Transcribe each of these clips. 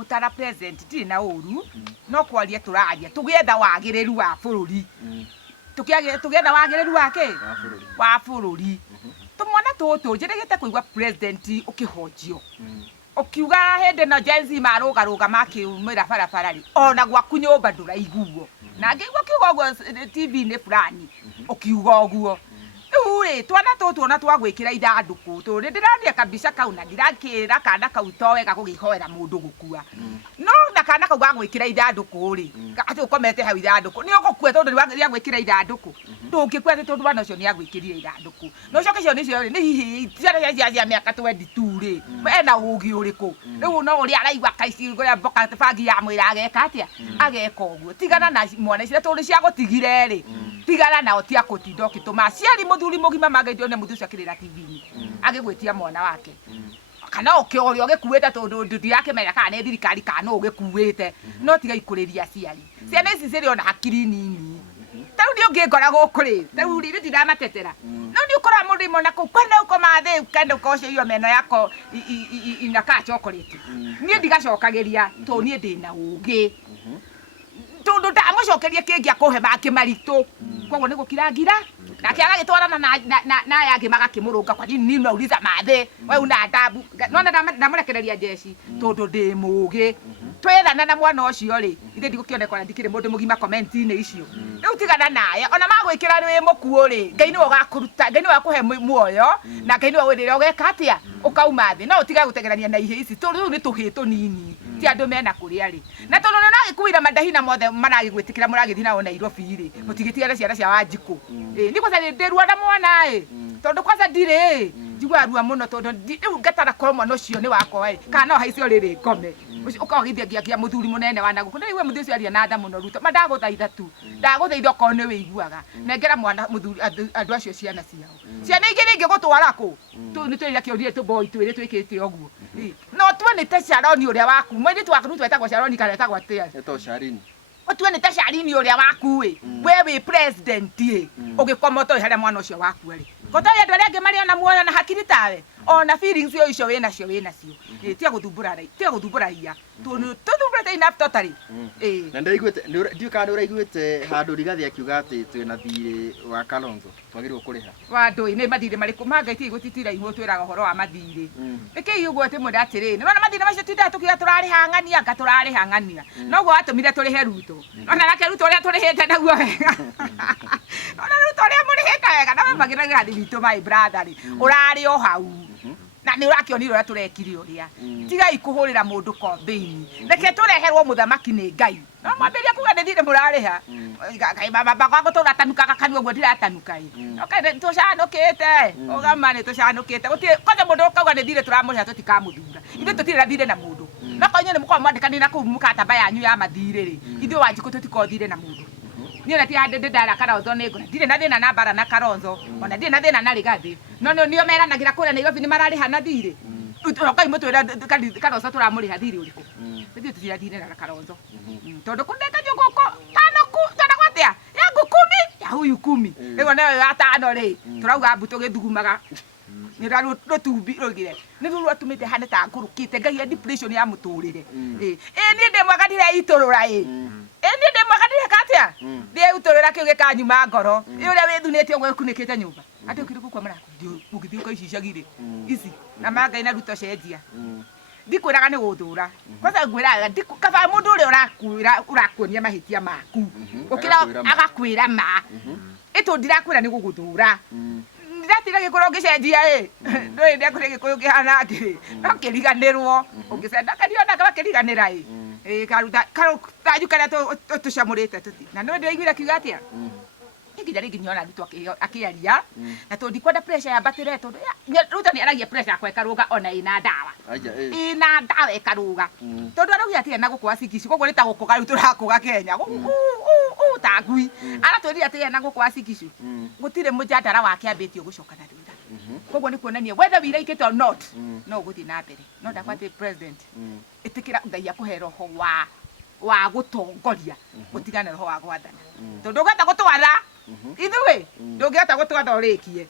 gutara president tiri na uru no kwaria turaria tugietha wagireru wa bururi tugietha wagireru wake wa bururi tumwana tutu njirigite kuigwa president ukihonjio ukiuga hende na jenzi maruga makiumira barabara ri ona gwaku nyumba nduraiguo na ngigwa kiugo TV ni fulani ukiuga uguo uri twana tutu ona twagwikira ithanduku tu ndirania kabisa kauna ndirakira kana kauto wega kugihoera mundu gukua no na kana kau gwikira ithanduku ri ati ukomete hau ithanduku ni ugukua tondu ni gwikira ithanduku ndungikua ati tondu bana ucio ni agwikirire ithanduku no coke cio nicio ni hihi tiara cia miaka 22 ri ena ugi uriku riu no uri araigwa kaici nguria mboka bangi ya mwira ageka atia ageka uguo tigana na mwana icio turi cia gutigire ri tigana na otia kutinda ukituma ciari muthuri mugima magaidio ne muthu akirira TV-ini agigwitia mwana wake kana ukiorio gikuwete tondu nduthi yake menya kana ne thirikari kana ugikuwete no tiga ikuriria ciari ciana ici ciri ona hakiri nini tau ndio ngingora gukuri tau riri ndamatetera no ni ukora murimo na kukwana uko mathe kenda ukoce iyo meno yako inaka chocolate ni ndigacokagiria to ni ndina ugi tondu ndamucokerie kingia kuhe make maritu koguo ni gukirangira nake agagitwarana na yangi magakimurunga kwa nini nauliza mathe we una adabu nona ndamurekereria jeshi tondu ndi mugi twethana na mwana ucio ri ithe ndigukionekana ndikire mundu mugima comment-ini icio riu tigana naye ona magwikira ri mukuo ri Ngai ni ugakuruta Ngai ni wakuhe muoyo na Ngai ni wawirira ugeka atia ukauma thi no tiga gutegerania na ihe ici tondu ni tuhito nini ti andu mena kuria ri na tondu na gikuira madahina mothe maragigwitikira muragithi nao Nairobi ri mutigitiara ciara cia Wanjiku ni kwanza ndirua na mwana tondu kwanza ndire njigwa rua muno tondu riu ngatara korwo mwana ucio ni wakwa kana haicio riri ngome ukagithia gia muthuri munene wa Naguku niwe muthuri ucio aria na tha muno ruto mandaguthaitha tu ndaguthaitha ko ni wiguaga nengera mwana muthuri andu acio ciana ciao ciana ingĩ ringi gutwara ku tu ni twira kiorire tu boy twire twikite oguo no tuone ta Sharoni uria waku mwende twaku twetagwo Sharoni kana etagwo atia eto Sharini tuone ta Sharini uria waku we president ugikoma to haria mwana ucio waku ri kotari andu aria angi mari ona muoyo na hakiri tawe ona feelings icio winacio tia guthumbura iya tuthumbura enough totally na ndaiguite ndiuka ni uraiguite handu rigathi akiuga ati twina thiri wa Kalonzo twagirwo kuriha wandu ni mathire mariku mangaiti gutitira ihuo twiraga horo wa mathire niki yugo ati mundu atiri nona mathire macio twida tukiya turarihangania nga turarihangania noguo atumire turihe Ruto ona nake Ruto uria turihite naguo wega ona Ruto uria murihite wega na magira gathi bitu my brother urari o hau na ni urakionire uria turekiri uria tiga ikuhurira mundu campaign reke tureherwo muthamaki ni Ngai no mwambiria kuga ndithire murariha Ngai baba kwako turatanuka kakani uguo ndiratanuka okay tucanukite ugamani tucanukite gutie koze mundu ukauga ndithire turamuriha tutikamuthura ithe tutire thire na mundu no konyo ni mukwa mwandikani na ku mukataba yanyu ya mathire ri ithe Wanjiku tutikothire na mundu ni ona ti hande ndara Kalonzo ni ngona ndire na thina na bara na Kalonzo ona ndire na thina na Rigathi no nio meranagira kuria Nairobi ni marariha na thire utokai mutwira Kalonzo turamuriha thire uriku ithe tutira thire na Kalonzo tondu kundeka juguko tano kwatia yangu 10 ya huyu 10 rigo nayo atano ri turauga mbuto githugumaga ni rutumbi rugire ni ruru atumite hane ta ngurukite Ngai depression ya muturire ni ndemwaganire iturura ni ndemwaganire katia ndi uturira kiuge kanyuma ngoro uria withunite ogwe kunikite nyumba ati ukiriku kwa maraku ndio mugithio ici ciagire ici na Ngai na Ruto cenjia ndikwiraga ni guthura kwanza ngwiraga kaba mundu uria urakuonia mahitia maku ukira agakwira ma itu ndirakwira ni guguthura ndiratira gikoro ngicenjia ndoi ndakure gikoro ngihana atiri no kiriganirwo ungisenda kaniona kaba kiriganira karuta taju kana tucamurite tuti na no ndiraiguira kiuga atia nginya ringi nyona Ruto akiaria na tondi kwenda pressure ya battery tondu Ruto ni aragia pressure kwa ikaruga ona ina dawa ina dawa ikaruga tondu araugia atia na gukwa sikici koguo ni ta gukuga Ruto rakuga Kenya tagui ara todi atia na gukwa sikici gutire mujadara wake ambitio gucoka na thutha koguo ni kuonania whether we like it or not no guthi na mbere no ndakwate president itikira Ngai akuhe roho wa gutongoria gutigana roho wa gwathana tondu gata gutwara ithuwe ndungihota gutwatha urikie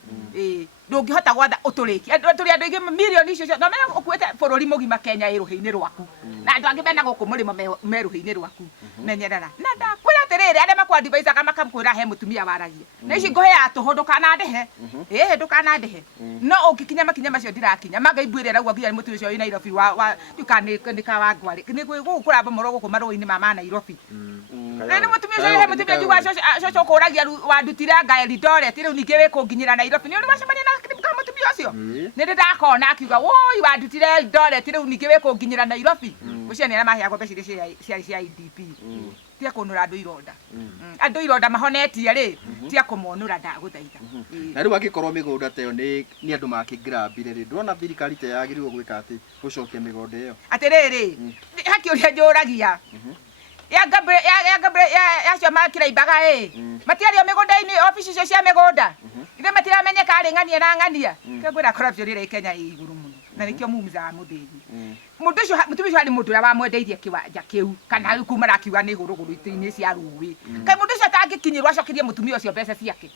ndungihota gwatha uturiki turi andu ingi milioni icio no mena ukuete bururi mugima Kenya iruhi-ini rwaku na andu angi mena guku murima meruhi-ini rwaku menyerera na da kwira atiriri aria makwadivaica kama kamkwira he mutumia waragia na ici nguhea tuhu ndukanandihe ndukanandihe no ungikinya makinya macio ndirakinya mangaimbuire rauga nginya mutumia ucio wi Nairobi wa ndikanika wa ngwari ni gukuramba moro guku marui-ini mama Nairobi na mutumia ucio he mutumia njugwa coco kuragia wandutire anga Eldoret riu ningi wikunginyira Nairobi ni wacemania na mutumia ucio ni ndakona akiuga woi wandutire Eldoret riu ningi wikunginyira Nairobi ucio ni aria maheagwo mbeca cia IDP tia kunura andu ironda mahonetie ri tia kumonura ndaguthaitha na riu angikorwo migunda teyo ni andu makingirambire ri ndona thirikari te yagirirwo gwika ati gucokia migunda iyo atiriri haki uria njuragia ya cio makira imbaga matiario migunda-ini ofici icio cia migunda ithe matiramenyeka ari ng'ania na ng'ania kengwira corruption iri Kenya ĩ iguru muno na nikio mumizaga muthĩni mundu ucio mutumia ucio ari mundu uria wamwendeirie kiwanja kiu kana kuma rakiuga ni huruguru itu-ini cia rũĩ kai mundu ucio atangikinyirwo acokirie mutumia ucio mbeca ciake